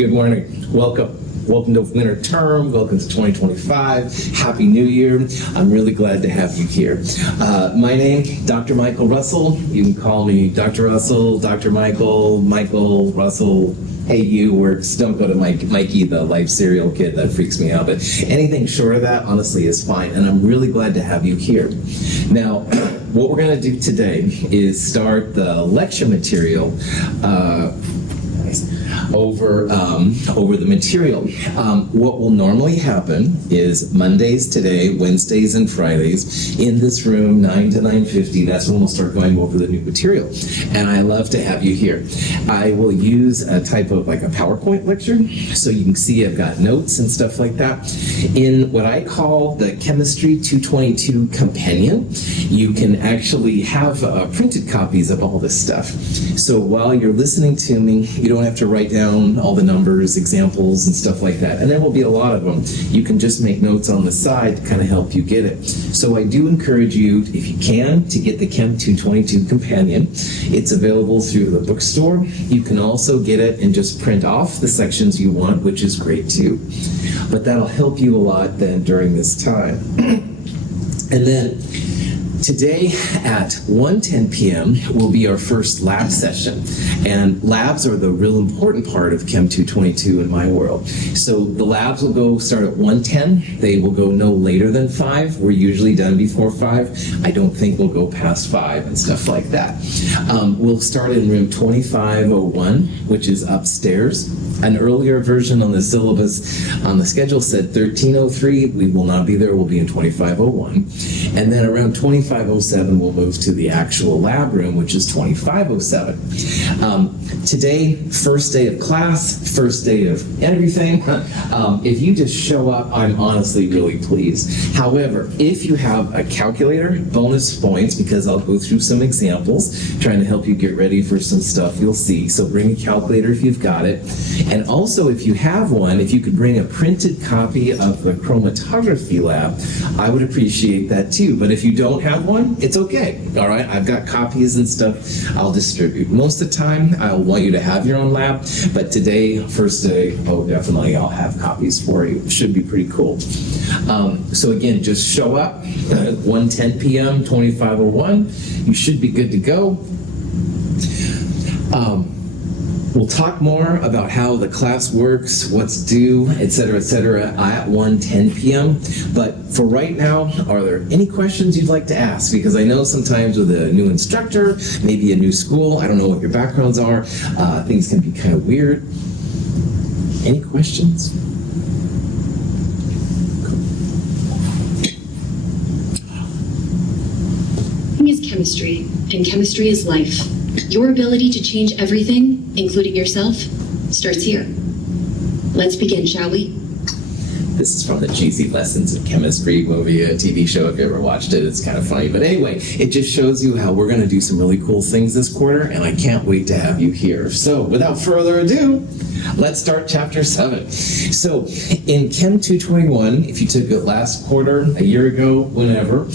Good morning. Welcome. Welcome to winter term. Welcome to 2025. Happy New Year. I'm really glad to have you here. My name, Dr. Michael Russell. You can call me Dr. Russell, Dr. Michael, Michael Russell. Hey, you works. Don't go to Mikey, the life serial kid. That freaks me out. But anything short of that, honestly, is fine. And I'm really glad to have you here. Now, what we're going to do today is start the lecture material over the material. What will normally happen is Mondays today, Wednesdays and Fridays in this room, 9 to 9:50. That's when we'll start going over the new material. And I love to have you here. I will use a type of like a PowerPoint lecture, so you can see I've got notes and stuff like that. In what I call the Chemistry 222 Companion, you can actually have printed copies of all this stuff. So while you're listening to me, you don't have to write down all the numbers, examples, and stuff like that. And there will be a lot of them. You can just make notes on the side to kind of help you get it. So I do encourage you, if you can, to get the Chem 222 Companion. It's available through the bookstore. You can also get it and just print off the sections you want, which is great too. But that'll help you a lot then during this time. And then today at 1:10 p.m. will be our first lab session. And labs are the real important part of Chem 222 in my world. So the labs will start at 1:10. They will go no later than 5. We're usually done before 5. I don't think we'll go past 5 and stuff like that. We'll start in room 2501, which is upstairs. An earlier version on the syllabus on the schedule said 1303. We will not be there. We'll be in 2501. And then around 2507, we'll move to the actual lab room, which is 2507. Today, first day of class, first day of everything. If you just show up, I'm honestly really pleased. However, if you have a calculator, bonus points, because I'll go through some examples, trying to help you get ready for some stuff you'll see. So bring a calculator if you've got it. And also, if you have one, if you could bring a printed copy of the chromatography lab, I would appreciate that too. But if you don't have one, it's okay. All right, I've got copies and stuff I'll distribute. Most of the time, I'll want you to have your own lab, but today, first day, oh, definitely I'll have copies for you. Should be pretty cool. So again, just show up at 1:10 p.m., 2501. You should be good to go. We'll talk more about how the class works, what's due, etc., at 1:10 p.m. But for right now, are there any questions you'd like to ask? Because I know sometimes with a new instructor, maybe a new school, I don't know what your backgrounds are, things can be kind of weird. Any questions? Is chemistry, and chemistry is life. Your ability to change everything, including yourself, starts here. Let's begin, shall we? This is from the Cheesy Lessons in Chemistry movie, a TV show. If you ever watched it, it's kind of funny. But anyway, it just shows you how we're going to do some really cool things this quarter, and I can't wait to have you here. So without further ado, let's start chapter 7. So in Chem 221, if you took it last quarter, a year ago, whenever,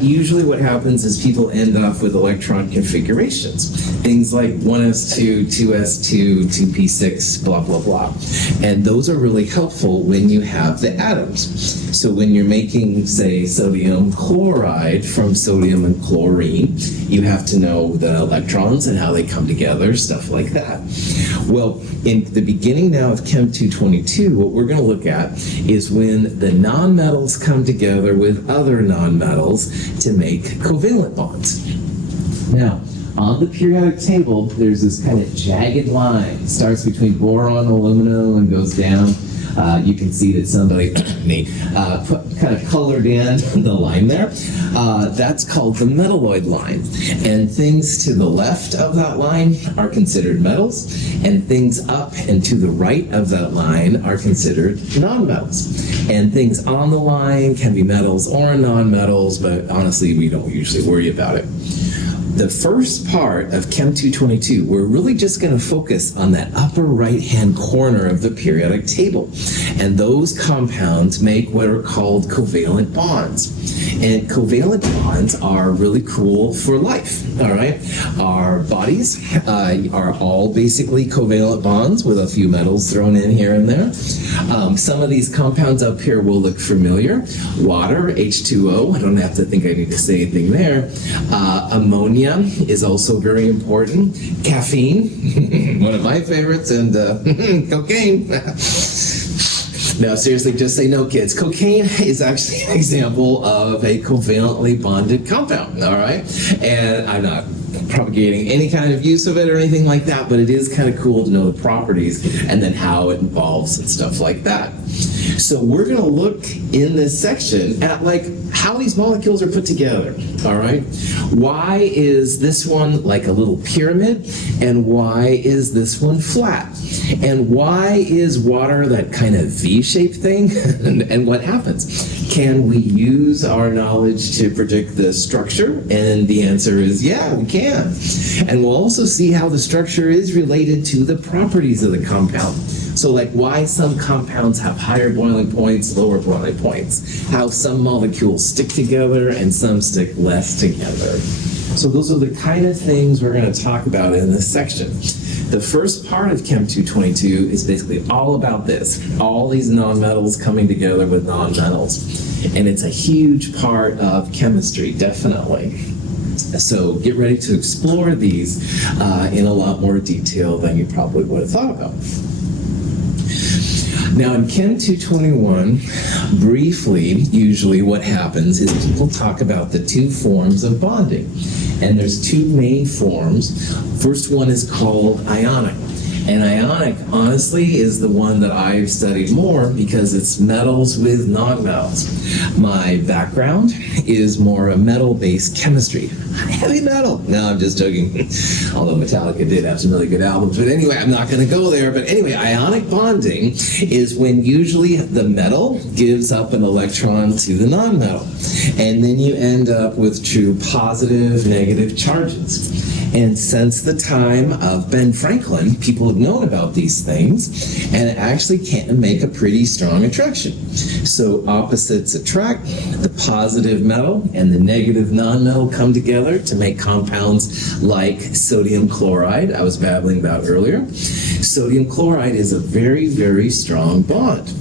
usually what happens is people end up with electron configurations. Things like 1s2, 2s2, 2p6, blah, blah, blah. And those are really helpful when you have the atoms. So when you're making, say, sodium chloride from sodium and chlorine, you have to know the electrons and how they come together, stuff like that. Well, in the beginning now of Chem 222, what we're going to look at is when the nonmetals come together with other nonmetals to make covalent bonds. Now, on the periodic table, there's this kind of jagged line. It starts between boron and aluminum and goes down. You can see that somebody kind of colored in the line there. That's called the metalloid line. And things to the left of that line are considered metals, and things up and to the right of that line are considered nonmetals. And things on the line can be metals or nonmetals, but honestly, we don't usually worry about it. The first part of Chem 222, we're really just going to focus on that upper right-hand corner of the periodic table. And those compounds make what are called covalent bonds. And covalent bonds are really cool for life, all right? Our bodies are all basically covalent bonds with a few metals thrown in here and there. Some of these compounds up here will look familiar. Water, H2O, I don't have to think I need to say anything there. Ammonia is also very important. Caffeine, one of my favorites, and cocaine. No, seriously, just say no, kids. Cocaine is actually an example of a covalently bonded compound, all right? And I'm not propagating any kind of use of it or anything like that, but it is kind of cool to know the properties and then how it involves and stuff like that. So we're going to look in this section at like how these molecules are put together, all right? Why is this one like a little pyramid, and why is this one flat? And why is water that kind of V-shaped thing? and what happens? Can we use our knowledge to predict the structure? And the answer is yeah, we can. And we'll also see how the structure is related to the properties of the compound. So like why some compounds have higher boiling points, lower boiling points, how some molecules stick together and some stick less together. So those are the kind of things we're going to talk about in this section. The first part of Chem 222 is basically all about this, all these nonmetals coming together with nonmetals. And it's a huge part of chemistry, definitely. So get ready to explore these in a lot more detail than you probably would have thought about. Now in Chem 221, briefly, usually what happens is people talk about the two forms of bonding. And there's two main forms. First one is called ionic. And ionic, honestly, is the one that I've studied more because it's metals with nonmetals. My background is more a metal-based chemistry. Heavy metal. No, I'm just joking. Although Metallica did have some really good albums. But anyway, I'm not going to go there. But anyway, ionic bonding is when usually the metal gives up an electron to the nonmetal. And then you end up with true positive, negative charges. And since the time of Ben Franklin, people have known about these things, and it actually can make a pretty strong attraction. So opposites attract, the positive metal and the negative nonmetal come together to make compounds like sodium chloride, I was babbling about earlier. Sodium chloride is a very, very strong bond.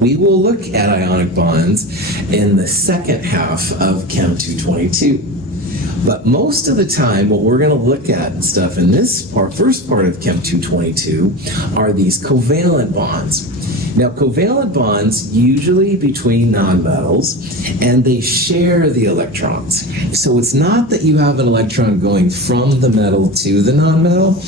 We will look at ionic bonds in the second half of Chem 222. But most of the time, what we're going to look at and stuff in this first part of Chem 222 are these covalent bonds. Now, covalent bonds usually between nonmetals, and they share the electrons. So it's not that you have an electron going from the metal to the nonmetal.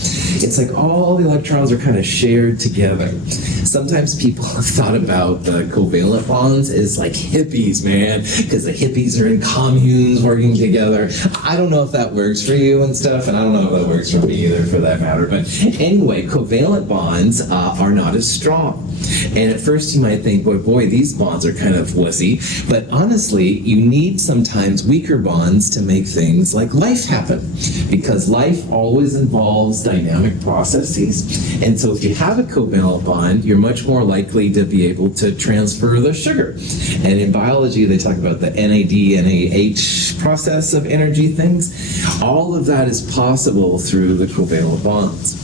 It's like all the electrons are kind of shared together. Sometimes people have thought about the covalent bonds as like hippies, man, because the hippies are in communes working together. I don't know if that works for you and stuff, and I don't know if that works for me either, for that matter. But anyway, covalent bonds are not as strong. And at first you might think, boy, these bonds are kind of wussy. But honestly, you need sometimes weaker bonds to make things like life happen. Because life always involves dynamic processes. And so if you have a covalent bond, you're much more likely to be able to transfer the sugar. And in biology, they talk about the NAD/NAH process of energy things. All of that is possible through the covalent bonds.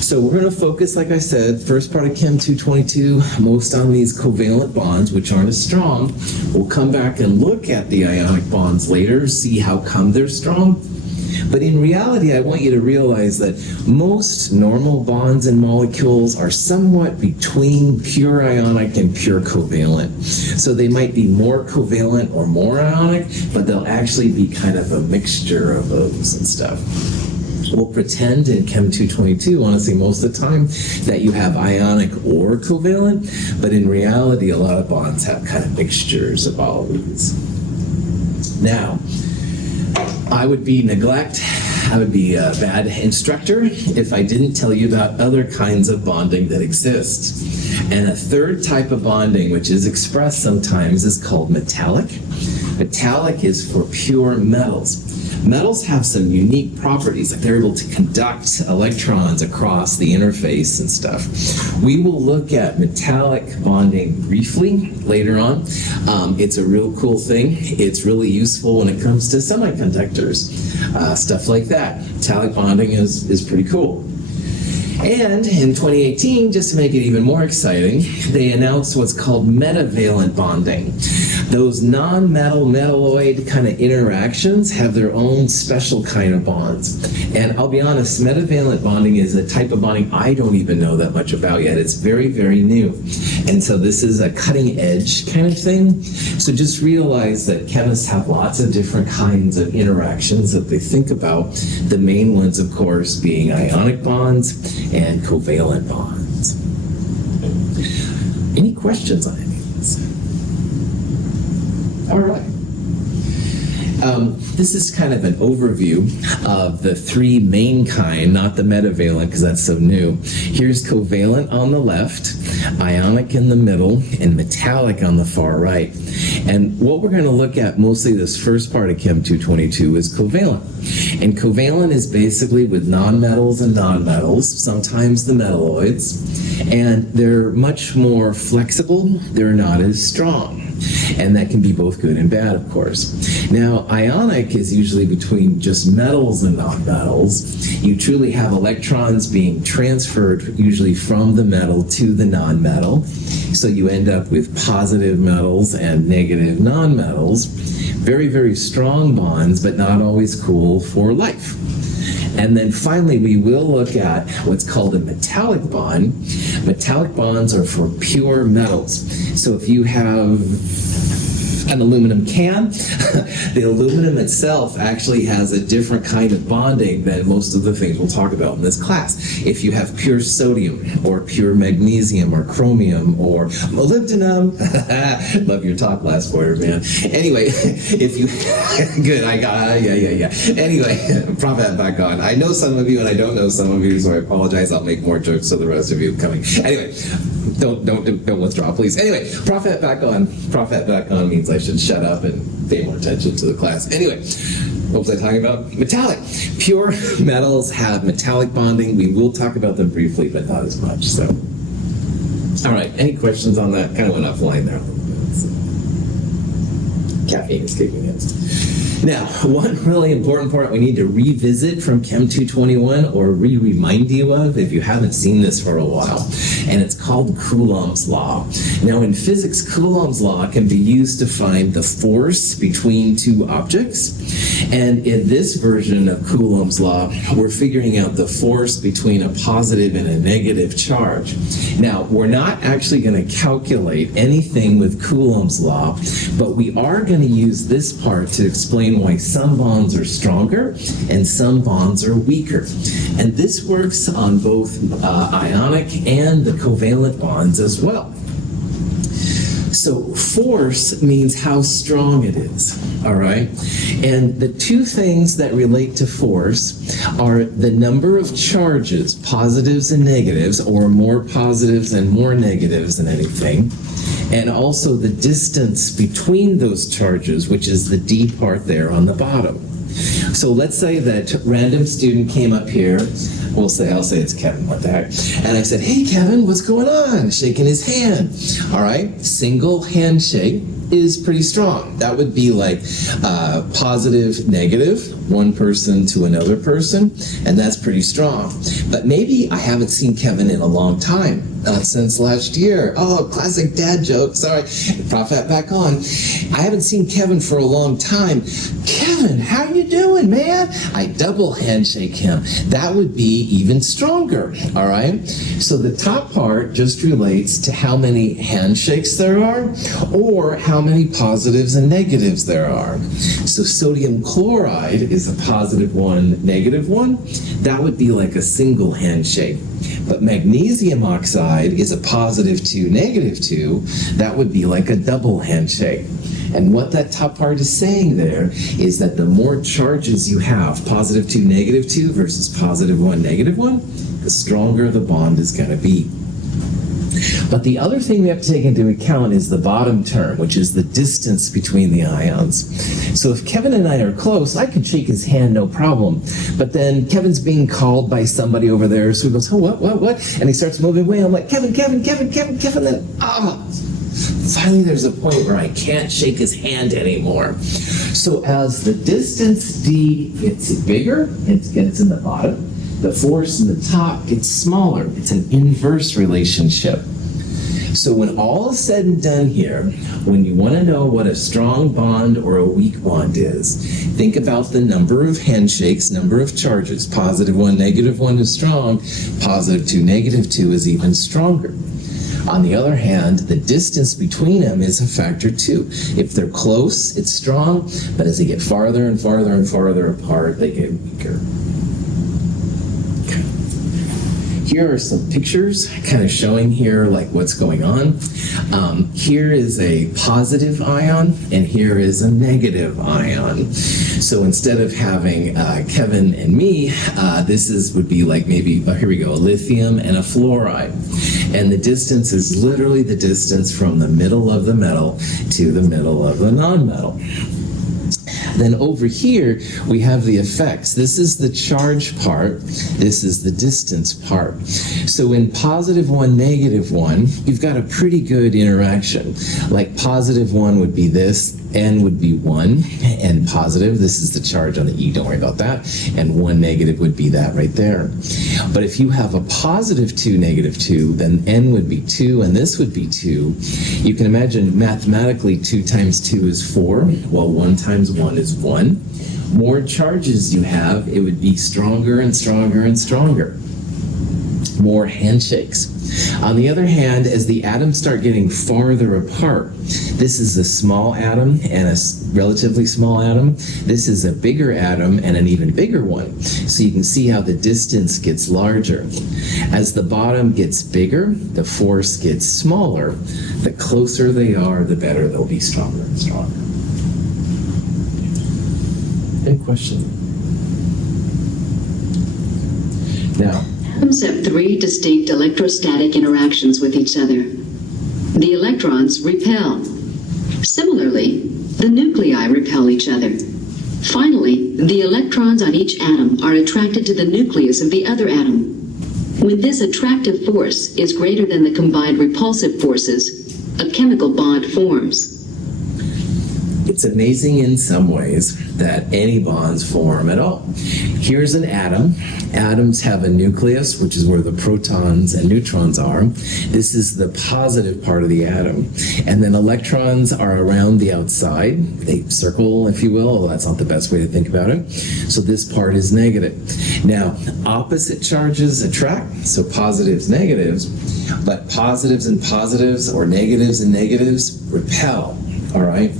So we're going to focus, like I said, first part of Chem 222, most on these covalent bonds, which aren't as strong. We'll come back and look at the ionic bonds later, see how come they're strong. But in reality, I want you to realize that most normal bonds and molecules are somewhat between pure ionic and pure covalent. So they might be more covalent or more ionic, but they'll actually be kind of a mixture of those and stuff. We'll pretend in Chem 222, honestly, most of the time, that you have ionic or covalent, but in reality, a lot of bonds have kind of mixtures of all of these. Now, I would be a bad instructor if I didn't tell you about other kinds of bonding that exist. And a third type of bonding, which is expressed sometimes, is called metallic. Metallic is for pure metals. Metals have some unique properties, like they're able to conduct electrons across the interface and stuff. We will look at metallic bonding briefly later on. It's a real cool thing. It's really useful when it comes to semiconductors, stuff like that. Metallic bonding is pretty cool. And in 2018, just to make it even more exciting, they announced what's called metavalent bonding. Those non-metal, metalloid kind of interactions have their own special kind of bonds. And I'll be honest, metavalent bonding is a type of bonding I don't even know that much about yet. It's very, very new. And so this is a cutting edge kind of thing. So just realize that chemists have lots of different kinds of interactions that they think about. The main ones, of course, being ionic bonds and covalent bonds. Any questions on any of this? All right. This is kind of an overview of the three main kind, not the metavalent because that's so new. Here's covalent on the left, ionic in the middle, and metallic on the far right. And what we're going to look at mostly this first part of Chem 222 is covalent. And covalent is basically with nonmetals and nonmetals, sometimes the metalloids, and they're much more flexible, they're not as strong. And that can be both good and bad, of course. Now, ionic is usually between just metals and nonmetals. You truly have electrons being transferred usually from the metal to the nonmetal. So you end up with positive metals and negative nonmetals. Very, very strong bonds, but not always cool for life. And then finally, we will look at what's called a metallic bond. Metallic bonds are for pure metals. So if you have an aluminum can, the aluminum itself actually has a different kind of bonding than most of the things we'll talk about in this class. If you have pure sodium or pure magnesium or chromium or molybdenum, love your talk last quarter, man. Anyway, if you, good, I got, yeah. Anyway, Prophet back on. I know some of you and I don't know some of you, so I apologize. I'll make more jokes to the rest of you coming. Anyway, don't withdraw, please. Anyway, Prophet back on. Prophet back on means I should shut up and pay more attention to the class. Anyway, what was I talking about? Metallic. Pure metals have metallic bonding. We will talk about them briefly, but not as much. So, all right. Any questions on that? Kind of went offline there. Caffeine is kicking in. Now, one really important part we need to revisit from Chem 221 or remind you of if you haven't seen this for a while, and it's called Coulomb's law. Now, in physics, Coulomb's law can be used to find the force between two objects, and in this version of Coulomb's law, we're figuring out the force between a positive and a negative charge. Now, we're not actually going to calculate anything with Coulomb's law, but we are going to use this part to explain why some bonds are stronger and some bonds are weaker. And this works on both ionic and the covalent bonds as well. So force means how strong it is, all right? And the two things that relate to force are the number of charges, positives and negatives, or more positives and more negatives than anything, and also the distance between those charges, which is the D part there on the bottom. So let's say that random student came up here. I'll say it's Kevin, what the heck? And I said, hey, Kevin, what's going on? Shaking his hand. All right, single handshake is pretty strong. That would be like positive, negative, one person to another person, and that's pretty strong. But maybe I haven't seen Kevin in a long time, since last year. Oh, classic dad joke, sorry. Prophet back on. I haven't seen Kevin for a long time. Kevin, how you doing, man? I double handshake him. That would be even stronger, all right? So the top part just relates to how many handshakes there are or how many positives and negatives there are. So sodium chloride is a positive one, negative one. That would be like a single handshake. But magnesium oxide is a positive 2, negative 2. That would be like a double handshake. And what that top part is saying there is that the more charges you have, positive 2, negative 2 versus positive 1, negative 1, the stronger the bond is going to be. But the other thing we have to take into account is the bottom term, which is the distance between the ions. So if Kevin and I are close, I could shake his hand, no problem. But then Kevin's being called by somebody over there, so he goes, oh, what? And he starts moving away. I'm like, Kevin, then, finally there's a point where I can't shake his hand anymore. So as the distance d gets bigger, it gets in the bottom, the force in the top gets smaller. It's an inverse relationship. So when all is said and done here, when you want to know what a strong bond or a weak bond is, think about the number of handshakes, number of charges. +1, -1 is strong. +2, -2 is even stronger. On the other hand, the distance between them is a factor 2. If they're close, it's strong, but as they get farther and farther and farther apart, they get weaker. Here are some pictures kind of showing here like what's going on. Here is a positive ion and here is a negative ion. So instead of having Kevin and me, would be like maybe, here we go, a lithium and a fluoride. And the distance is literally the distance from the middle of the metal to the middle of the nonmetal. Then over here, we have the effects. This is the charge part. This is the distance part. So in +1, -1, you've got a pretty good interaction. Like +1 would be this, N would be 1, and positive, this is the charge on the E, don't worry about that, and 1 negative would be that right there. But if you have a +2, -2, then N would be 2, and this would be 2. You can imagine mathematically 2 times 2 is 4, well 1 times 1 is 1. More charges you have, it would be stronger and stronger and stronger. More handshakes. On the other hand, as the atoms start getting farther apart, this is a small atom and a relatively small atom. This is a bigger atom and an even bigger one. So you can see how the distance gets larger. As the bottom gets bigger, the force gets smaller. The closer they are, the better they'll be stronger and stronger. Any question? Now, Atoms have 3 distinct electrostatic interactions with each other. The electrons repel. Similarly, the nuclei repel each other. Finally, the electrons on each atom are attracted to the nucleus of the other atom. When this attractive force is greater than the combined repulsive forces, a chemical bond forms. it's amazing in some ways that any bonds form at all. Here's an atom. Atoms have a nucleus, which is where the protons and neutrons are. This is the positive part of the atom. And then electrons are around the outside. They circle, if you will, although that's not the best way to think about it. So this part is negative. Now, opposite charges attract, so positives, negatives, but positives and positives, or negatives and negatives, repel, all right?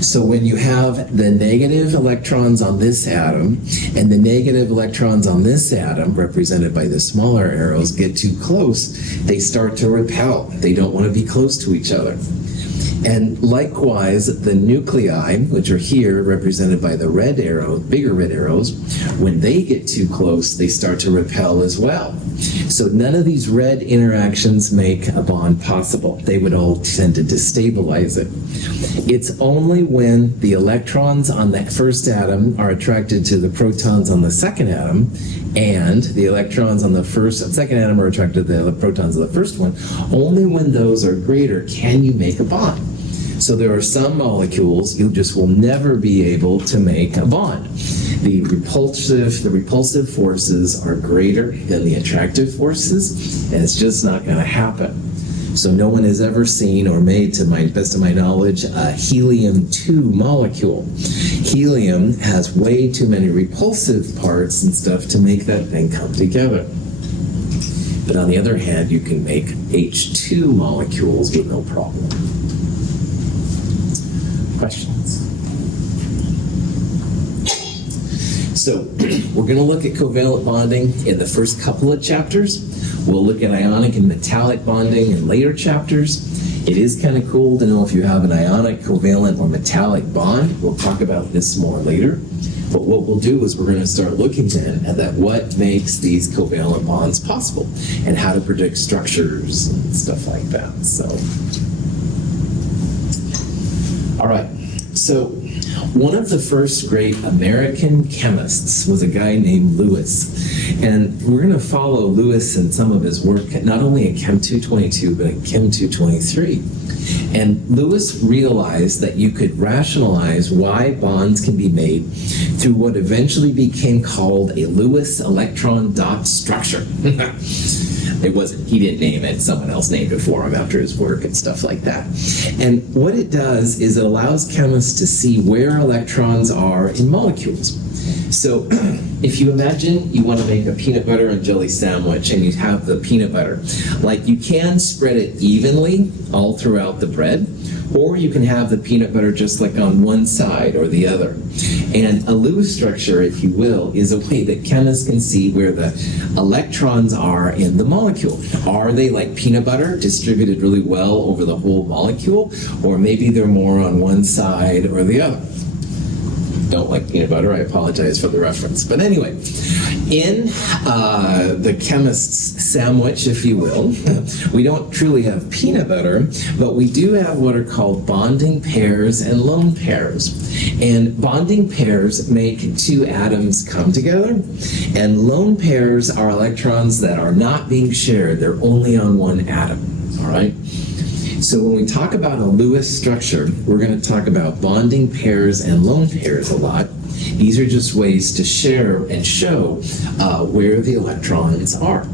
So when you have the negative electrons on this atom and the negative electrons on this atom, represented by the smaller arrows, get too close, they start to repel. They don't want to be close to each other. And likewise, the nuclei, which are here represented by the red arrow, bigger red arrows, when they get too close, they start to repel as well. So none of these red interactions make a bond possible. They would all tend to destabilize it. It's only when the electrons on that first atom are attracted to the protons on the second atom, and the electrons on the second atom are attracted to the protons of the first one, only when those are greater can you make a bond. So there are some molecules you just will never be able to make a bond. The repulsive forces are greater than the attractive forces, and it's just not going to happen. So no one has ever seen or made, to my best of my knowledge, a helium-2 molecule. Helium has way too many repulsive parts and stuff to make that thing come together. But on the other hand, you can make H2 molecules with no problem. Questions? So we're going to look at covalent bonding in the first couple of chapters. We'll look at ionic and metallic bonding in later chapters. It is kind of cool to know if you have an ionic, covalent, or metallic bond. We'll talk about this more later. But what we'll do is we're going to start looking then at that what makes these covalent bonds possible and how to predict structures and stuff like that. So, all right. So one of the first great American chemists was a guy named Lewis. And we're going to follow Lewis in some of his work, not only in Chem 222, but in Chem 223. And Lewis realized that you could rationalize why bonds can be made through what eventually became called a Lewis electron dot structure. He didn't name it, someone else named it for him after his work and stuff like that. And what it does is it allows chemists to see where electrons are in molecules. So if you imagine you want to make a peanut butter and jelly sandwich and you have the peanut butter, like you can spread it evenly all throughout the bread, or you can have the peanut butter just like on one side or the other. And a Lewis structure, if you will, is a way that chemists can see where the electrons are in the molecule. Are they like peanut butter, distributed really well over the whole molecule, or maybe they're more on one side or the other? Don't like peanut butter, I apologize for the reference. But anyway, in the chemist's sandwich, if you will, we don't truly have peanut butter, but we do have what are called bonding pairs and lone pairs. And bonding pairs make two atoms come together, and lone pairs are electrons that are not being shared, they're only on one atom, all right? So when we talk about a Lewis structure, we're going to talk about bonding pairs and lone pairs a lot. These are just ways to share and show where the electrons are.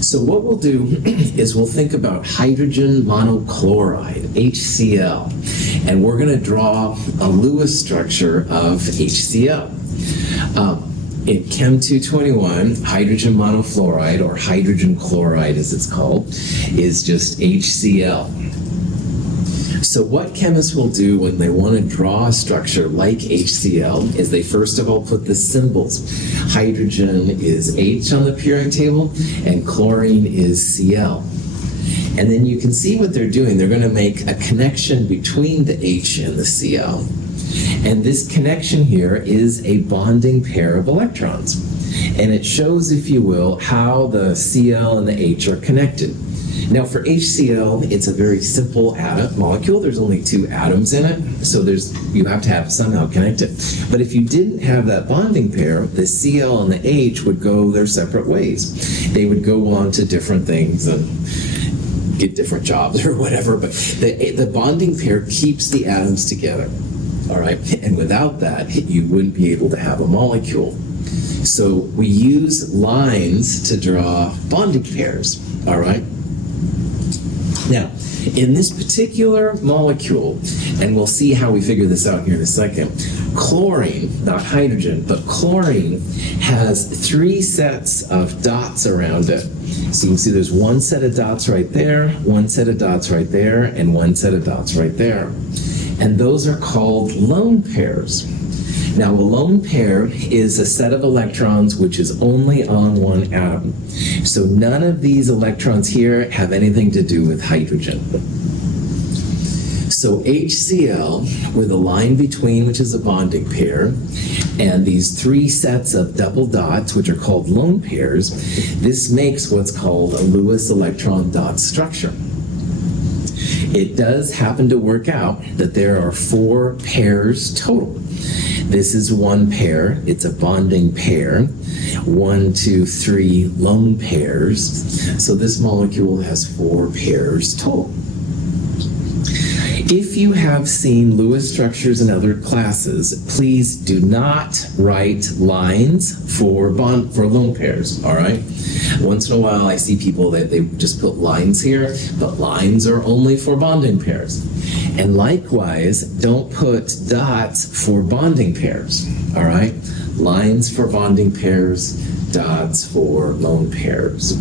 So what we'll do is we'll think about hydrogen monochloride, HCl, and we're going to draw a Lewis structure of HCl. In Chem 221, hydrogen monofluoride, or hydrogen chloride as it's called, is just HCl. So what chemists will do when they want to draw a structure like HCl is they first of all put the symbols. Hydrogen is H on the periodic table, and chlorine is Cl. And then you can see what they're doing. They're going to make a connection between the H and the Cl. And this connection here is a bonding pair of electrons. And it shows, if you will, how the Cl and the H are connected. Now for HCl, it's a very simple molecule. There's only two atoms in it, so you have to have somehow connected. But if you didn't have that bonding pair, the Cl and the H would go their separate ways. They would go on to different things and get different jobs or whatever, but the bonding pair keeps the atoms together. All right, and without that, you wouldn't be able to have a molecule. So we use lines to draw bonding pairs, all right? Now, in this particular molecule, and we'll see how we figure this out here in a second, chlorine, not hydrogen, but chlorine has three sets of dots around it. So you can see there's one set of dots right there, one set of dots right there, and one set of dots right there. And those are called lone pairs. Now, a lone pair is a set of electrons which is only on one atom. So none of these electrons here have anything to do with hydrogen. So HCl, with a line between, which is a bonding pair, and these three sets of double dots, which are called lone pairs, this makes what's called a Lewis electron dot structure. It does happen to work out that there are 4 pairs total. This is one pair, it's a bonding pair. 1, 2, 3 lone pairs. So this molecule has 4 pairs total. If you have seen Lewis structures in other classes, please do not write lines for lone pairs, all right? Once in a while I see people that they just put lines here, but lines are only for bonding pairs. And likewise, don't put dots for bonding pairs, all right? Lines for bonding pairs, dots for lone pairs.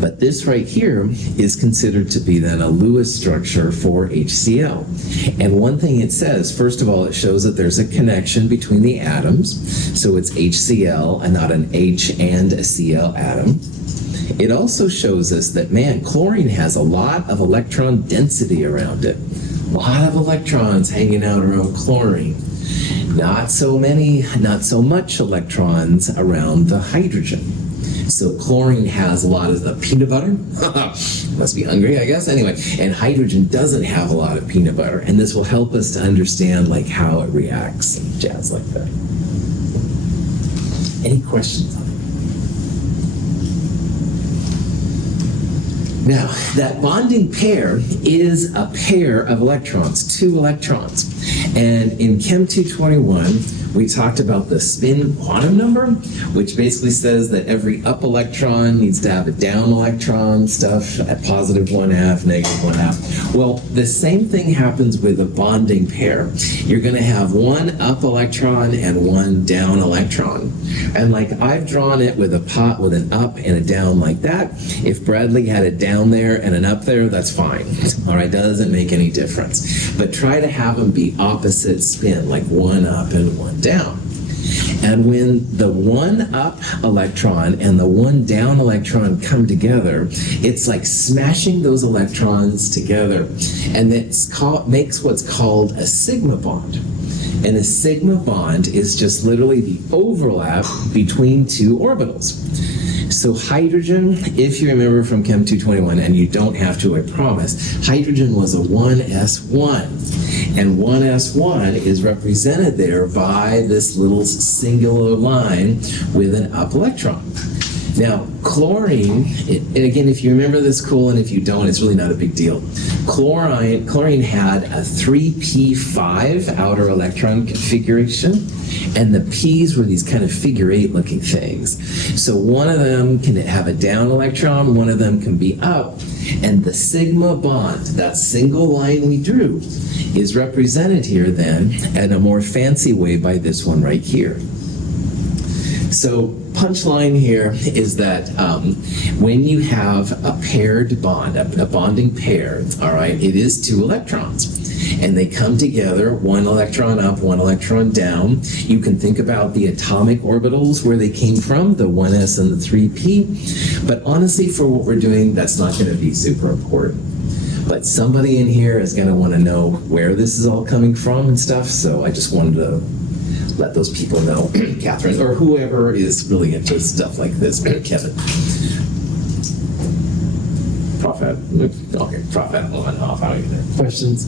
But this right here is considered to be then a Lewis structure for HCl. And one thing it says, first of all, it shows that there's a connection between the atoms. So it's HCl and not an H and a Cl atom. It also shows us that, man, chlorine has a lot of electron density around it. A lot of electrons hanging out around chlorine. Not so much electrons around the hydrogen. So chlorine has a lot of the peanut butter. Must be hungry, I guess. Anyway, and hydrogen doesn't have a lot of peanut butter. And this will help us to understand like how it reacts and jazz like that. Any questions on it? Now, that bonding pair is a pair of electrons, 2 electrons. And in Chem 221, we talked about the spin quantum number, which basically says that every up electron needs to have a down electron, stuff at positive 1/2, negative 1/2. Well, the same thing happens with a bonding pair. You're going to have one up electron and one down electron. And like I've drawn it with a pot with an up and a down like that. If Bradley had a down there and an up there, that's fine. All right, doesn't make any difference. But try to have them be opposite spin, like one up and one down. And when the one up electron and the one down electron come together, it's like smashing those electrons together, and it makes what's called a sigma bond. And a sigma bond is just literally the overlap between 2 orbitals. So hydrogen, if you remember from Chem 221, and you don't have to, I promise, hydrogen was a 1s1. And 1s1 is represented there by this little singular line with an up electron. Now, chlorine, and again, if you remember this, cool, and if you don't, it's really not a big deal. Chlorine had a 3p5 outer electron configuration, and the p's were these kind of figure 8 looking things. So one of them can have a down electron, one of them can be up, and the sigma bond, that single line we drew, is represented here then in a more fancy way by this one right here. So punchline here is that when you have a paired bond, a bonding pair, all right, it is 2 electrons. And they come together, 1 electron up, 1 electron down. You can think about the atomic orbitals where they came from, the 1s and the 3p. But honestly, for what we're doing, that's not going to be super important. But somebody in here is going to want to know where this is all coming from and stuff, so I just wanted to let those people know, Catherine, or whoever is really into stuff like this, Kevin. Prophet. Okay, Prophet on and off. Questions?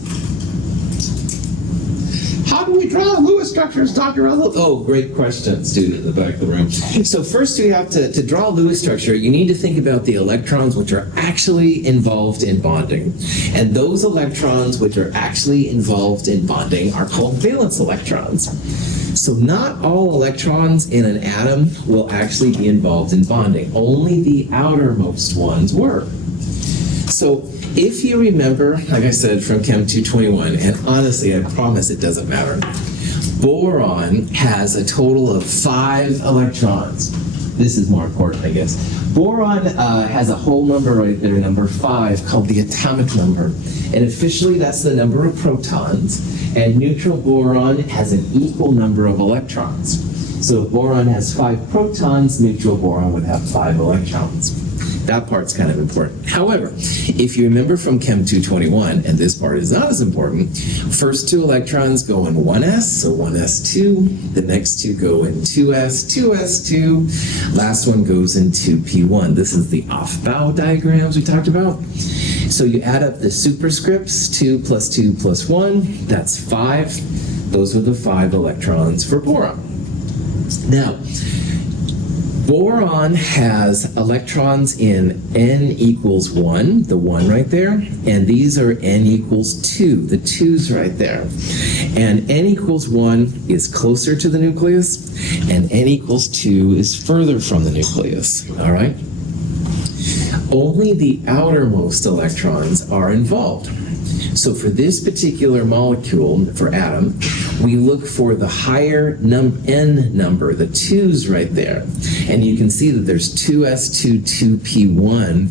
How do we draw Lewis structures, Dr. Ellis? Oh, great question, student in the back of the room. So first we have to draw a Lewis structure, you need to think about the electrons which are actually involved in bonding. And those electrons which are actually involved in bonding are called valence electrons. So not all electrons in an atom will actually be involved in bonding. Only the outermost ones were. So if you remember, like I said, from Chem 221, and honestly, I promise it doesn't matter, boron has a total of 5 electrons. This is more important, I guess. Boron has a whole number right there, number 5, called the atomic number. And officially, that's the number of protons. And neutral boron has an equal number of electrons. So if boron has 5 protons, neutral boron would have 5 electrons. That part's kind of important. However, if you remember from Chem 221, and this part is not as important, first 2 electrons go in 1s, so 1s2. The next 2 go in 2s, 2s2. Last one goes in 2p1. This is the Aufbau diagrams we talked about. So you add up the superscripts, 2 plus 2 plus 1, that's 5. Those are the 5 electrons for boron. Now, boron has electrons in n equals 1, the 1 right there, and these are n equals 2, the 2's right there. And n equals 1 is closer to the nucleus, and n equals 2 is further from the nucleus, all right? Only the outermost electrons are involved. So for this particular molecule, for atom, we look for the higher n number, the 2's right there. And you can see that there's 2s2, 2p1,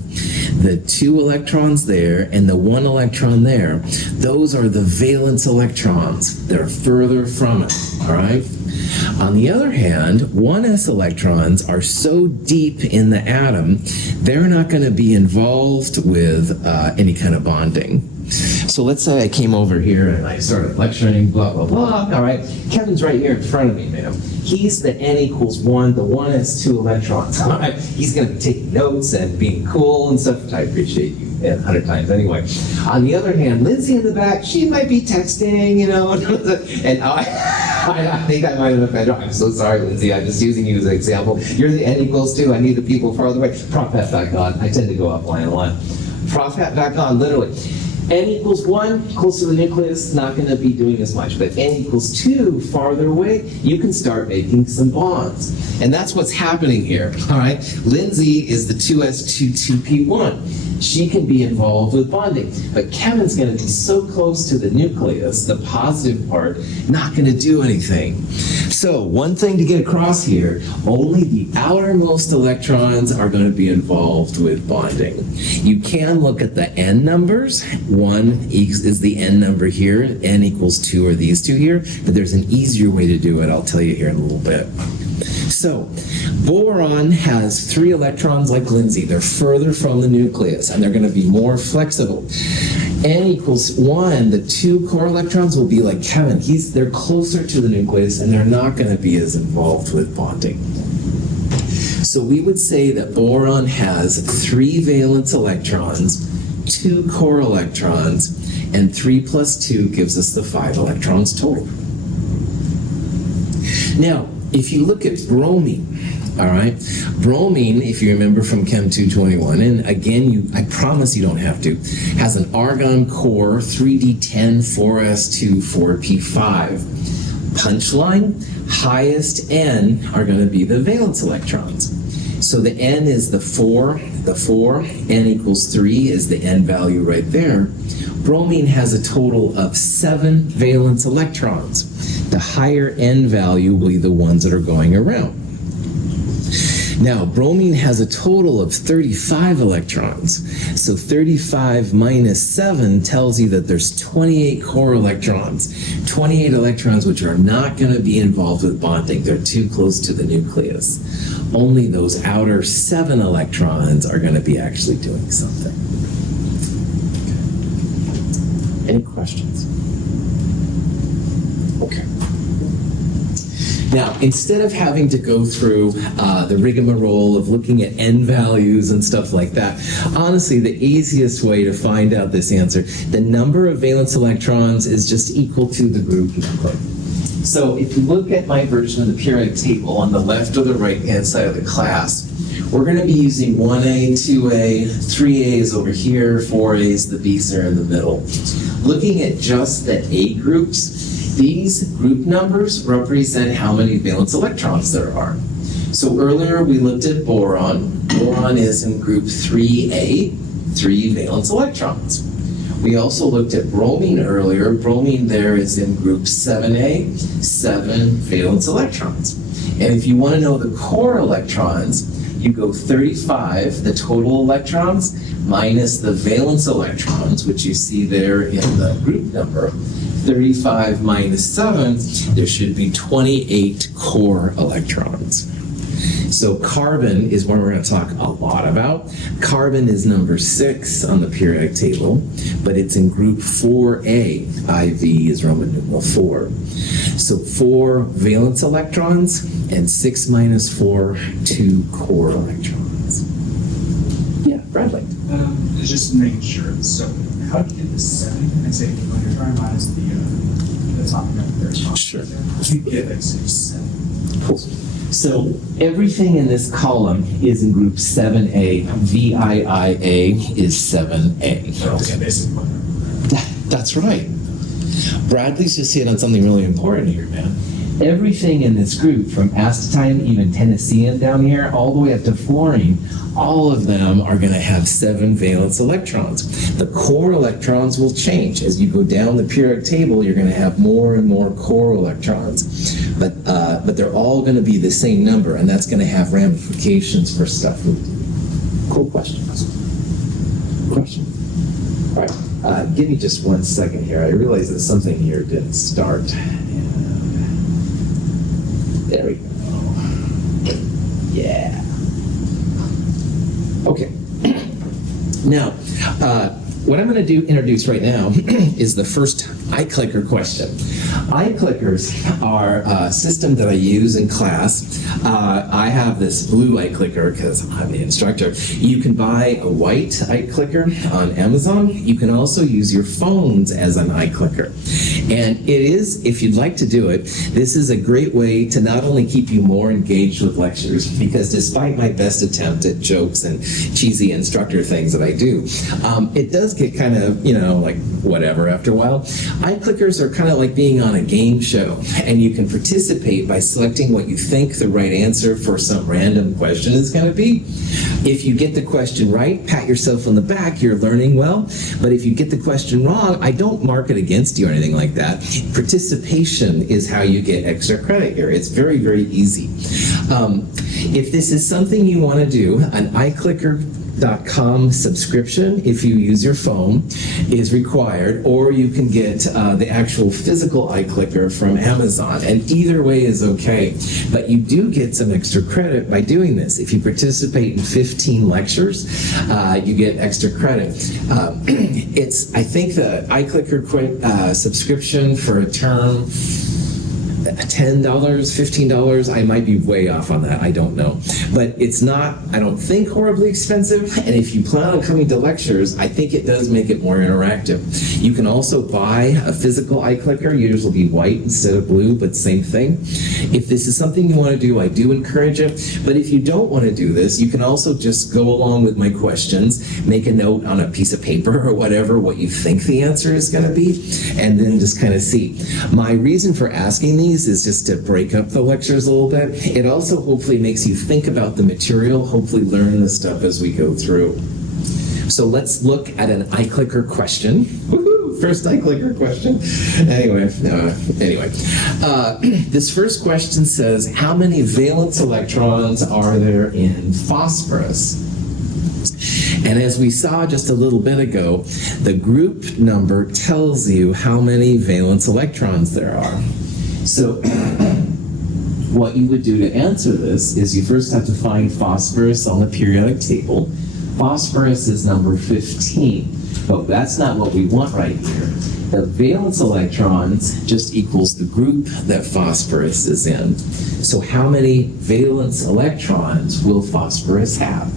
the 2 electrons there, and the 1 electron there. Those are the valence electrons. They're further from it, all right? On the other hand, 1s electrons are so deep in the atom, they're not going to be involved with any kind of bonding. So let's say I came over here and I started lecturing, blah, blah, blah. All right, Kevin's right here in front of me, man. He's the n equals 1. The 1 has 2 electrons. All right, he's going to be taking notes and being cool and stuff, which I appreciate you 100 times anyway. On the other hand, Lindsay in the back, she might be texting, you know, and I think I might have offended her. I'm so sorry, Lindsay. I'm just using you as an example. You're the n equals 2. I need the people farther away. Prop hat back on. I tend to go up line and line. Prop hat back on, literally. N equals 1, close to the nucleus, not going to be doing as much. But N equals 2, farther away, you can start making some bonds. And that's what's happening here, all right? Lindsay is the 2s22p1. She can be involved with bonding. But Kevin's going to be so close to the nucleus, the positive part, not going to do anything. So one thing to get across here, only the outermost electrons are going to be involved with bonding. You can look at the n numbers. 1 is the n number here, n equals 2 are these two here, but there's an easier way to do it. I'll tell you here in a little bit. So, boron has 3 electrons like Lindsay. They're further from the nucleus, and they're going to be more flexible. N equals 1, the 2 core electrons will be like Kevin. They're closer to the nucleus, and they're not going to be as involved with bonding. So we would say that boron has 3 valence electrons, 2 core electrons, and 3 plus 2 gives us the 5 electrons total. Now, if you look at bromine, all right, bromine, if you remember from Chem 221, and again, I promise you don't have to, has an argon core, 3d10, 4s2, 4p5. Punchline, highest n are going to be the valence electrons. So the n is the 4, n equals 3 is the n value right there. Bromine has a total of 7 valence electrons. The higher n value will be the ones that are going around. Now, bromine has a total of 35 electrons. So 35 minus 7 tells you that there's 28 core electrons. 28 electrons which are not going to be involved with bonding. They're too close to the nucleus. Only those outer 7 electrons are going to be actually doing something. Any questions? Okay. Now, instead of having to go through the rigmarole of looking at n values and stuff like that, honestly, the easiest way to find out this answer, the number of valence electrons is just equal to the group number. So if you look at my version of the periodic table on the left or the right-hand side of the class, we're going to be using 1A, 2A, 3A is over here, 4A is the B's are in the middle. Looking at just the A groups, these group numbers represent how many valence electrons there are. So earlier we looked at boron. Boron is in group 3A, 3 valence electrons. We also looked at bromine earlier. Bromine there is in group 7A, 7 valence electrons. And if you want to know the core electrons, you go 35, the total electrons, minus the valence electrons, which you see there in the group number. 35 minus 7, there should be 28 core electrons. So carbon is what we're going to talk a lot about. Carbon is number 6 on the periodic table, but it's in group 4A. IV is Roman numeral 4. So 4 valence electrons and 6 minus 4, 2 core electrons. Yeah, Bradley. Just making sure. So how do you get the 7 and say when you're trying to minus the atomic number there? Sure. You get like 7. Cool. So everything in this column is in group 7A. VIIA is 7A. Okay, basically. That's right. Bradley's just hit on something really important here, man. Everything in this group, from astatine, even Tennessean down here, all the way up to fluorine, all of them are going to have 7 valence electrons. The core electrons will change. As you go down the periodic table, you're going to have more and more core electrons. But they're all going to be the same number, and that's going to have ramifications for stuff we do. Cool questions? Question? All right. Give me just 1 second here. I realize that something here didn't start. There we go. Yeah. Okay. Now, what I'm going to introduce right now is the first iClicker question. iClickers are a system that I use in class. I have this blue iClicker because I'm the instructor. You can buy a white iClicker on Amazon. You can also use your phones as an iClicker. And it is, if you'd like to do it, this is a great way to not only keep you more engaged with lectures, because despite my best attempt at jokes and cheesy instructor things that I do, it does get kind of, like whatever after a while. iClickers are kind of like being on a game show, and you can participate by selecting what you think the right answer for some random question is going to be. If you get the question right, pat yourself on the back, you're learning well. But if you get the question wrong, I don't mark it against you or anything like that. Participation is how you get extra credit here. It's very, very easy. If this is something you want to do, an iClicker.com subscription, if you use your phone, is required, or you can get the actual physical iClicker from Amazon, and either way is okay. But you do get some extra credit by doing this. If you participate in 15 lectures, you get extra credit. I think the iClicker subscription for a term, $10, $15, I might be way off on that, I don't know. But it's not, I don't think, horribly expensive, and if you plan on coming to lectures, I think it does make it more interactive. You can also buy a physical iClicker. Yours will be white instead of blue, but same thing. If this is something you want to do, I do encourage it, but if you don't want to do this, you can also just go along with my questions, make a note on a piece of paper or whatever, what you think the answer is going to be, and then just kind of see. My reason for asking these is just to break up the lectures a little bit. It also hopefully makes you think about the material, hopefully learn the stuff as we go through. So let's look at an iClicker question. Woohoo! First iClicker question. Anyway, this first question says, how many valence electrons are there in phosphorus? And as we saw just a little bit ago, the group number tells you how many valence electrons there are. So what you would do to answer this is you first have to find phosphorus on the periodic table. Phosphorus is number 15, but that's not what we want right here. The valence electrons just equals the group that phosphorus is in. So how many valence electrons will phosphorus have?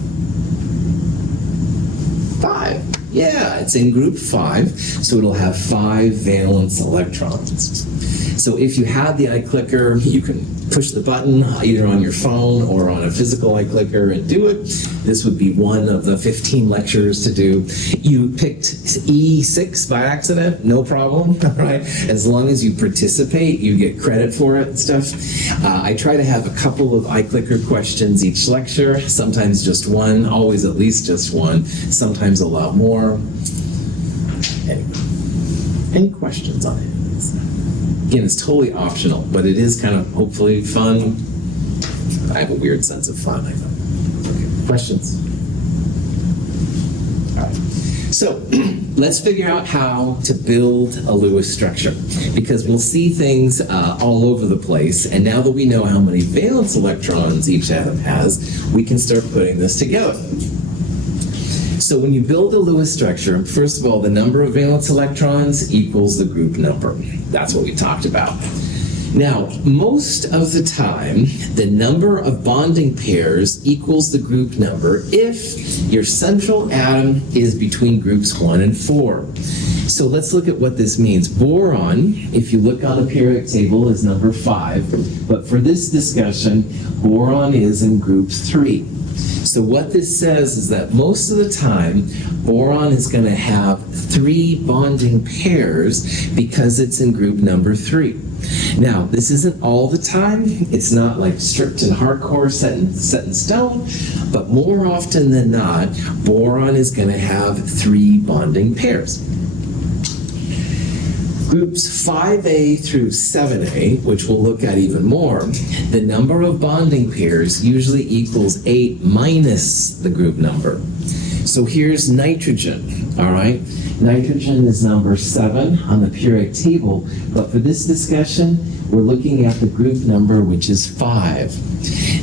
5. Yeah, it's in group 5, so it'll have 5 valence electrons. So if you have the iClicker, you can push the button either on your phone or on a physical iClicker and do it. This would be one of the 15 lectures to do. You picked E6 by accident, no problem, right? As long as you participate, you get credit for it and stuff. I try to have a couple of iClicker questions each lecture, sometimes just one, always at least just one, sometimes a lot more. Anyway, any questions on it? Again, it's totally optional, but it is kind of hopefully fun. I have a weird sense of fun, I know. Okay. Questions? All right. So let's figure out how to build a Lewis structure, because we'll see things all over the place, and now that we know how many valence electrons each atom has, we can start putting this together. So when you build a Lewis structure, first of all, the number of valence electrons equals the group number. That's what we talked about. Now, most of the time, the number of bonding pairs equals the group number if your central atom is between groups 1 and 4. So let's look at what this means. Boron, if you look on the periodic table, is number 5, but for this discussion, boron is in group 3. So what this says is that most of the time, boron is going to have 3 bonding pairs because it's in group number 3. Now, this isn't all the time. It's not like strict and hardcore set in stone, but more often than not, boron is going to have 3 bonding pairs. Groups 5A through 7A, which we'll look at even more, the number of bonding pairs usually equals 8 minus the group number. So here's nitrogen, all right? Nitrogen is number 7 on the periodic table, but for this discussion, we're looking at the group number, which is 5.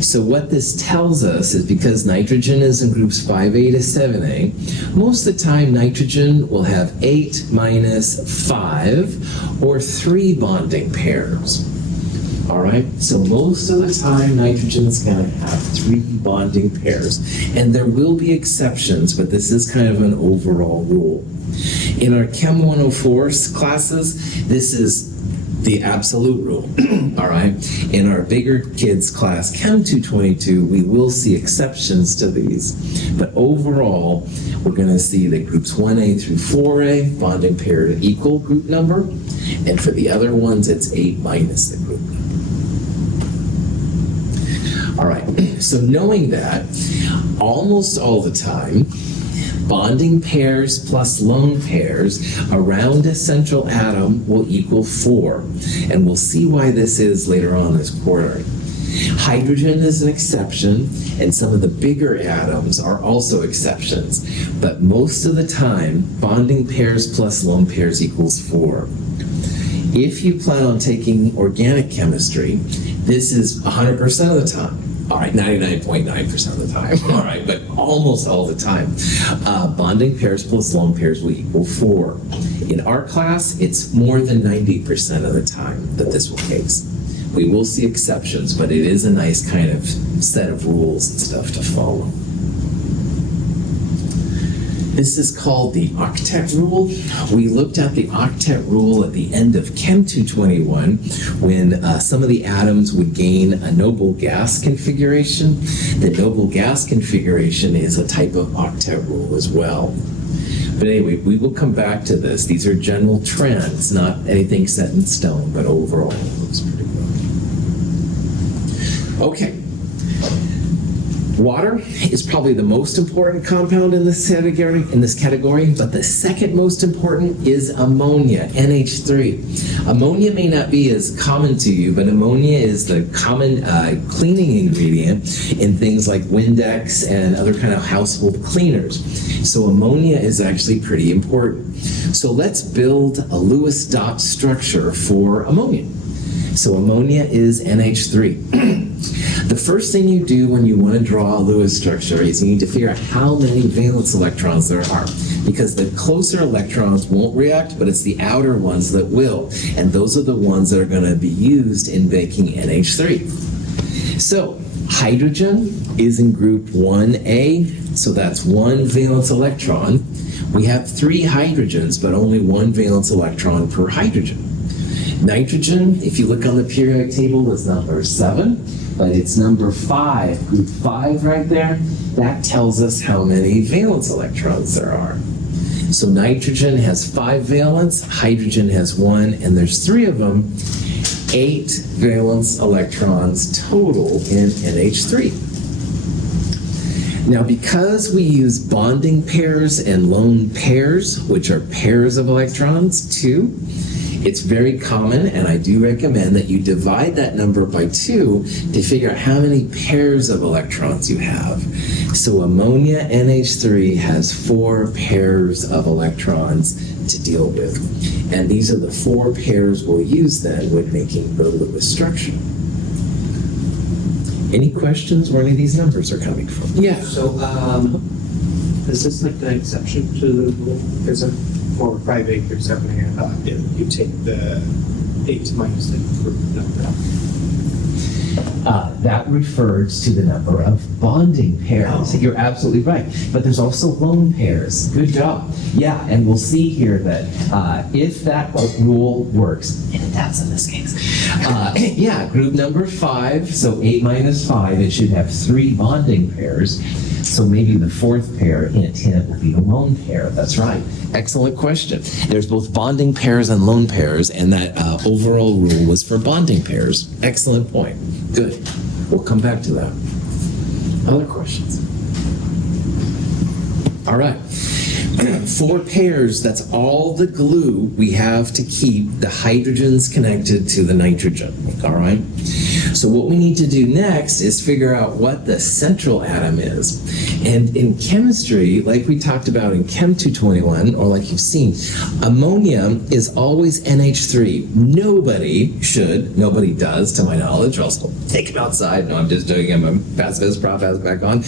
So what this tells us is because nitrogen is in groups 5A to 7A, most of the time nitrogen will have 8 minus 5 or 3 bonding pairs. All right, so most of the time nitrogen is going to have 3 bonding pairs. And there will be exceptions, but this is kind of an overall rule. In our Chem 104 classes, this is the absolute rule. All right, in our bigger kids class, Chem 222, we will see exceptions to these. But overall, we're going to see that groups 1A through 4A, bonding pair to equal group number. And for the other ones, it's 8 minus the group number. All right, so knowing that, almost all the time, bonding pairs plus lone pairs around a central atom will equal 4. And we'll see why this is later on this quarter. Hydrogen is an exception, and some of the bigger atoms are also exceptions. But most of the time, bonding pairs plus lone pairs equals 4. If you plan on taking organic chemistry, this is 100% of the time. All right, 99.9% of the time. All right, but almost all the time. Bonding pairs plus lone pairs will equal 4. In our class, it's more than 90% of the time that this will case. We will see exceptions, but it is a nice kind of set of rules and stuff to follow. This is called the octet rule. We looked at the octet rule at the end of Chem 221 when some of the atoms would gain a noble gas configuration. The noble gas configuration is a type of octet rule as well. But anyway, we will come back to this. These are general trends, not anything set in stone, but overall it looks pretty good. Okay. Water is probably the most important compound in this category, but the second most important is ammonia, NH3. Ammonia may not be as common to you, but ammonia is the common cleaning ingredient in things like Windex and other kind of household cleaners. So ammonia is actually pretty important. So let's build a Lewis dot structure for ammonia. So ammonia is NH3. The first thing you do when you want to draw a Lewis structure is you need to figure out how many valence electrons there are. Because the closer electrons won't react, but it's the outer ones that will. And those are the ones that are going to be used in making NH3. So hydrogen is in group 1A, so that's 1 valence electron. We have 3 hydrogens, but only 1 valence electron per hydrogen. Nitrogen, if you look on the periodic table, is number 7, but it's number 5, group 5 right there. That tells us how many valence electrons there are. So nitrogen has 5 valence, hydrogen has 1, and there's 3 of them, 8 valence electrons total in NH3. Now, because we use bonding pairs and lone pairs, which are pairs of electrons, 2, it's very common, and I do recommend that you divide that number by 2 to figure out how many pairs of electrons you have. So ammonia NH3 has 4 pairs of electrons to deal with. And these are the 4 pairs we'll use then when making the Lewis structure. Any questions where any of these numbers are coming from? Yeah. So, is this like the exception to the rule? Is it for 5A through 7A? If you take the 8 minus the group number. That refers to the number of bonding pairs. Oh. You're absolutely right. But there's also lone pairs. Good job. Yeah, and we'll see here that if that rule works, and it does in this case, yeah, group number 5, so 8 minus 5, it should have 3 bonding pairs. So maybe the 4th pair, hint, hint, will be the lone pair. That's right. Excellent question. There's both bonding pairs and lone pairs, and that overall rule was for bonding pairs. Excellent point. Good. We'll come back to that. Other questions? All right. 4 pairs, that's all the glue we have to keep the hydrogens connected to the nitrogen. All right? So what we need to do next is figure out what the central atom is. And in chemistry, like we talked about in Chem 221, or like you've seen, ammonia is always NH3. Nobody does, to my knowledge, or else I'll take him outside. No, I'm just joking. I'm a pacifist, prof, back on.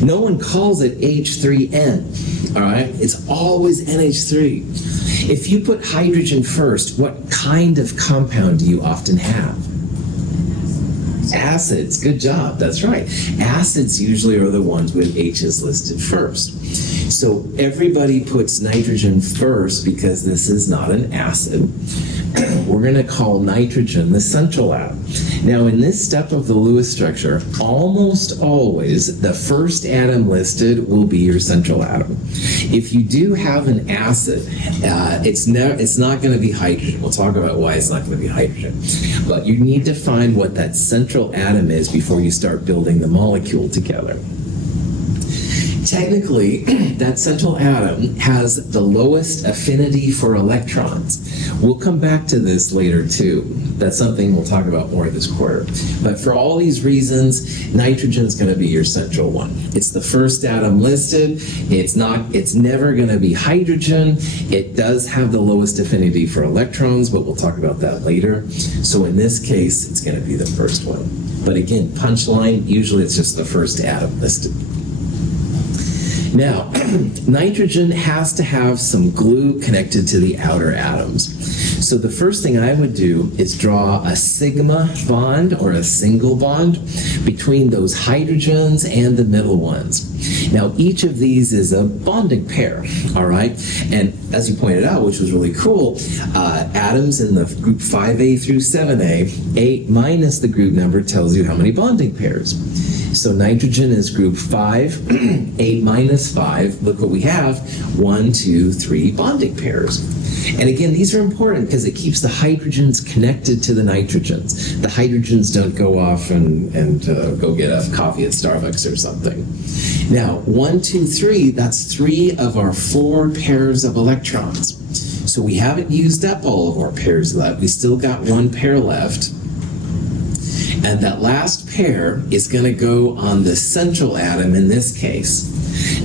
No one calls it H3N, all right? It's always NH3. If you put hydrogen first, what kind of compound do you often have? Acids. Good job. That's right. Acids usually are the ones with H's listed first. So everybody puts nitrogen first because this is not an acid. We're going to call nitrogen the central atom. Now, in this step of the Lewis structure, almost always the first atom listed will be your central atom. If you do have an acid, it's not going to be hydrogen. We'll talk about why it's not going to be hydrogen. But you need to find what that central atom is before you start building the molecule together. Technically, that central atom has the lowest affinity for electrons. We'll come back to this later too. That's something we'll talk about more this quarter. But for all these reasons, nitrogen is going to be your central one. It's the first atom listed. It's never going to be hydrogen. It does have the lowest affinity for electrons, but we'll talk about that later. So in this case, it's going to be the first one. But again, punchline, usually it's just the first atom listed. Now, nitrogen has to have some glue connected to the outer atoms. So the first thing I would do is draw a sigma bond or a single bond between those hydrogens and the middle ones. Now, each of these is a bonding pair, all right? And as you pointed out, which was really cool, atoms in the group 5A through 7A, 8 minus the group number tells you how many bonding pairs. So nitrogen is group 5, 8 minus 5. Look what we have, 1, 2, 3 bonding pairs. And again, these are important because it keeps the hydrogens connected to the nitrogens. The hydrogens don't go off and go get a coffee at Starbucks or something. Now, 1, 2, 3, that's 3 of our 4 pairs of electrons. So we haven't used up all of our pairs left. We still got 1 pair left. And that last pair is going to go on the central atom in this case.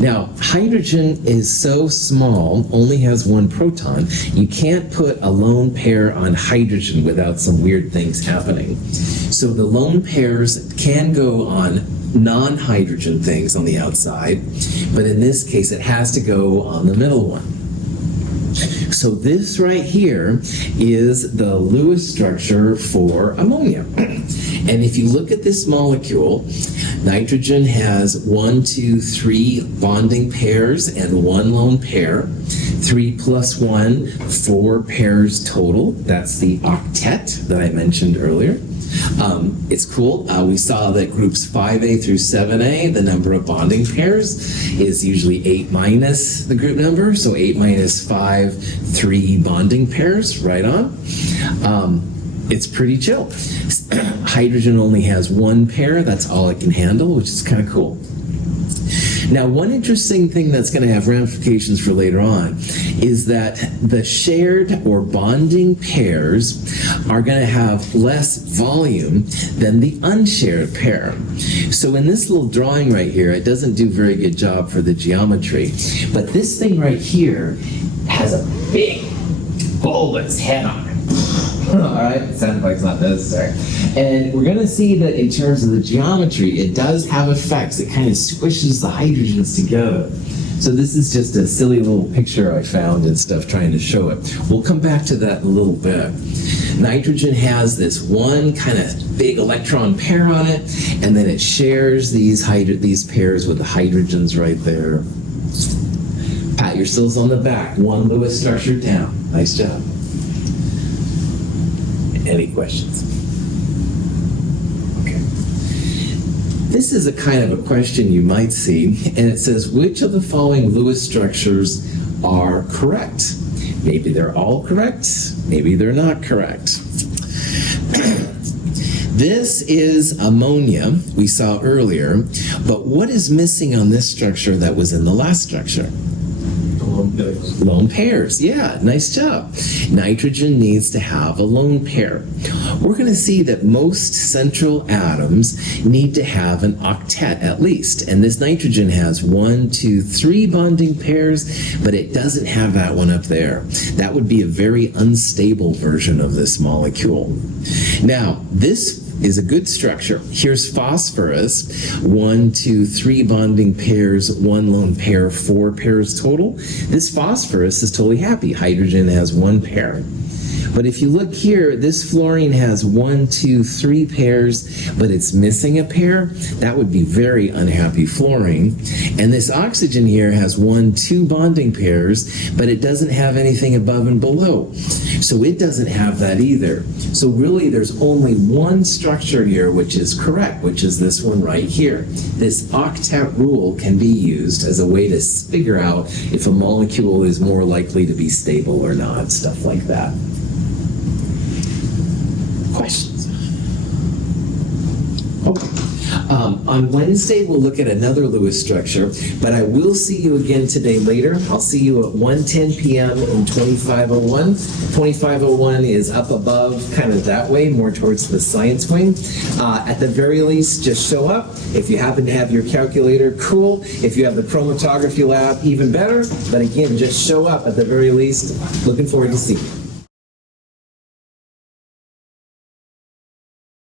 Now, hydrogen is so small, only has 1 proton, you can't put a lone pair on hydrogen without some weird things happening. So the lone pairs can go on non-hydrogen things on the outside, but in this case it has to go on the middle one. So this right here is the Lewis structure for ammonia. And if you look at this molecule, nitrogen has 1, 2, 3 bonding pairs and 1 lone pair. 3 plus 1, 4 pairs total. That's the octet that I mentioned earlier. It's cool. We saw that groups 5A through 7A, the number of bonding pairs is usually 8 minus the group number. So 8 minus 5, 3 bonding pairs, right on. It's pretty chill. Hydrogen only has 1 pair. That's all it can handle, which is kind of cool. Now, one interesting thing that's going to have ramifications for later on is that the shared or bonding pairs are going to have less volume than the unshared pair. So in this little drawing right here, it doesn't do a very good job for the geometry, but this thing right here has a big bulbous head on it. All right, sounds like it's not necessary. And we're going to see that in terms of the geometry, it does have effects. It kind of squishes the hydrogens together. So this is just a silly little picture I found and stuff trying to show it. We'll come back to that in a little bit. Nitrogen has this one kind of big electron pair on it, and then it shares these pairs with the hydrogens right there. Pat yourselves on the back. 1 Lewis structure down. Nice job. Any questions? Okay. This is a kind of a question you might see, and it says, which of the following Lewis structures are correct? Maybe they're all correct, maybe they're not correct. This is ammonia we saw earlier, but what is missing on this structure that was in the last structure? Lone pairs, yeah, nice job. Nitrogen needs to have a lone pair. We're going to see that most central atoms need to have an octet at least, and this nitrogen has 1, 2, 3 bonding pairs, but it doesn't have that one up there. That would be a very unstable version of this molecule. Now, this is a good structure. Here's phosphorus, 1, 2, 3 bonding pairs, 1 lone pair, 4 pairs total. This phosphorus is totally happy. Hydrogen has 1 pair. But if you look here, this fluorine has 1, 2, 3 pairs, but it's missing a pair. That would be very unhappy fluorine. And this oxygen here has 1, 2 bonding pairs, but it doesn't have anything above and below. So it doesn't have that either. So really there's only one structure here which is correct, which is this one right here. This octet rule can be used as a way to figure out if a molecule is more likely to be stable or not, stuff like that. Questions? Okay. On Wednesday, we'll look at another Lewis structure, but I will see you again today later. I'll see you at 1:10 p.m. in 2501. 2501 is up above, kind of that way, more towards the science wing. At the very least, just show up. If you happen to have your calculator, cool. If you have the chromatography lab, even better. But again, just show up at the very least. Looking forward to seeing you.